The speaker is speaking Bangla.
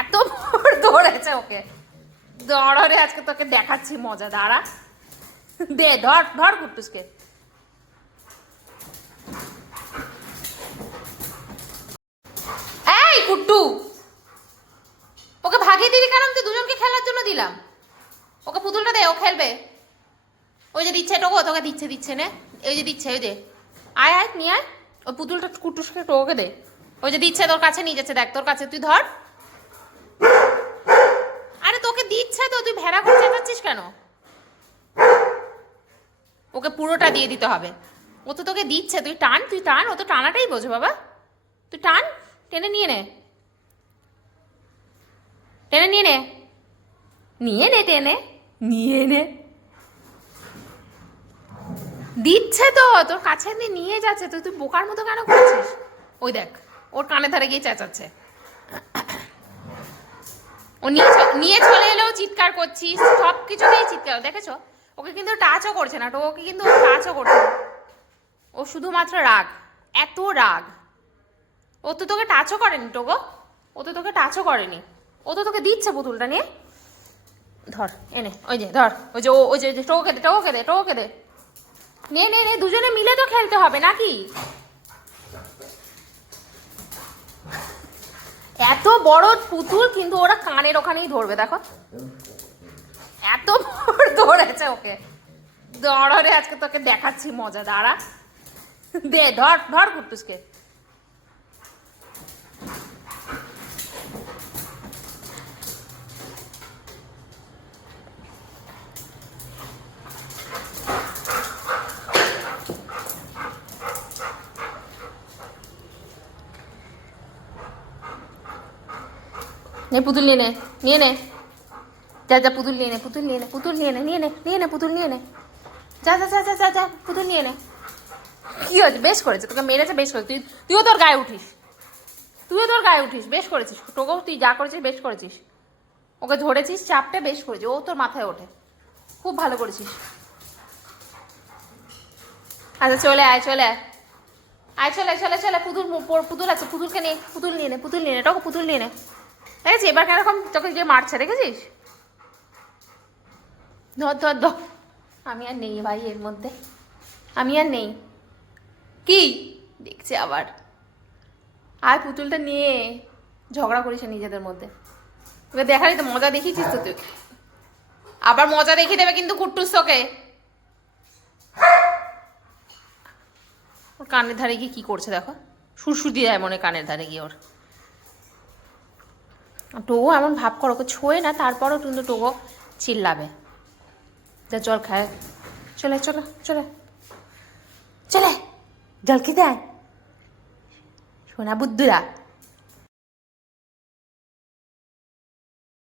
এত ধরেছে ওকে, ধরে আজকে তোকে দেখাচ্ছি মজা, দাঁড়া। দে, ধর ধর কুট্টুসকে। এই কুট্টু, ওকে ভাগিয়ে দিলি কেন? তুই দুজনকে খেলার জন্য দিলাম। ওকে পুতুলটা দে, ও খেলবে। ওই যে দিচ্ছে টোকো, তোকে দিচ্ছে দিচ্ছে নে, ওই যে দিচ্ছে, ওই যে আয় আয় নিয়ে আয় ওই পুতুলটা, কুট্টুসকে টোকে দে। ওই যে দিচ্ছে, তোর কাছে নিয়ে যাচ্ছে, দেখ তোর কাছে, তুই ধর। আরে তোকে দিচ্ছে তো, তুই ভেড়া করে চেঁচাচ্ছিস কেন? ওকে পুরোটা দিয়ে দিতে হবে। ও তো তোকে দিচ্ছে, তুই টান, তুই টান, ও তো টানাটাই বোঝো বাবা। তুই টান, টেনে নিয়ে নে, টেনে নিয়ে নে, নিয়ে নে, টেনে নিয়ে নে। দিচ্ছে তো, তোর কাছে নিয়ে যাচ্ছে, তুই তুই বোকার মতো কেন করছিস? ওই দেখ, ওর কানে ধারে গিয়ে চেঁচাচ্ছে। ও নিয়ে চলে এলেও চিৎকার করছিস, সব কিছুতেই চিৎকার, দেখেছো? ওকে কিন্তু টাচও করছে না, ওকে কিন্তু টাচও করছে না। ও শুধুমাত্র রাগ, এত রাগ। ও তো তোকে টাচও করেনি টোগো, ও তো তোকে টাচও করেনি, ও তো তোকে দিচ্ছে পুতুলটা নিয়ে। ধর এনে, ওই যে ধর, ওই যে ওই যে টোকে দে, টোকে দে, টোকে দে, নে নে নে, দুজনে মিলে তো খেলতে হবে নাকি? এত বড় পুতুল কিন্তু ওরা কানের ওখানেই ধরবে, দেখো এত বড় ধরেছে ওকে, ধরে আজকে তোকে দেখাচ্ছি মজা, দাঁড়া। দে, ধর ধর কুট্টুসকে। নে পুতুল নিয়ে নে, নিয়ে নে, যা যা পুতুল নিয়ে নে, পুতুল নিয়ে নে, পুতুল নিয়ে নে, নিয়ে নে, নিয়ে নে, পুতুল নিয়ে নে, যা যা যা যা যা যা, পুতুল নিয়ে নে। কি হয়েছে? বেশ করেছে, তোকে মেরেছে, বেশ করেছে, তুইও তোর গায়ে উঠিস, তুইও তোর গায়ে উঠিস, বেশ করেছিস টোকো, তুই যা করেছিস বেশ করেছিস। ওকে ধরেছিস চাপটে, বেশ করেছিস, ও তোর মাথায় ওঠে, খুব ভালো করেছিস। আচ্ছা চলে আয়, চলে আয়, আয় চলে চলে চলে, পুতুল পুতুল আছে, পুতুলকে নিয়ে, পুতুল নিয়ে নে, পুতুল নিয়ে নে, টোকো পুতুল নিয়ে নে। দেখেছিস এবার কেরকম তোকে যে মারছে, দেখেছিস? ধর ধর ধর, আমি আর নেই ভাই এর মধ্যে, আমি আর নেই। কি দেখছে আবার? আর পুতুলটা নিয়ে ঝগড়া করিস নিজেদের মধ্যে, তোকে দেখারই তো মজা দেখিয়েছিস তো তুই, আবার মজা দেখিয়ে দেবে কিন্তু কুট্টুস তোকে। ওর কানের ধারে গিয়ে কি করছে দেখো, সুরসুর দিয়ে যায় মনে কানের ধারে গিয়ে ওর। টোগো এমন ভাব করো, ওকে ছোঁয় না, তারপরও কিন্তু টোগো চিল্লাবে। যা জল খায়, চলে চলে চলে চলে, জল খেতে আয় সোনা বুদ্ধুরা।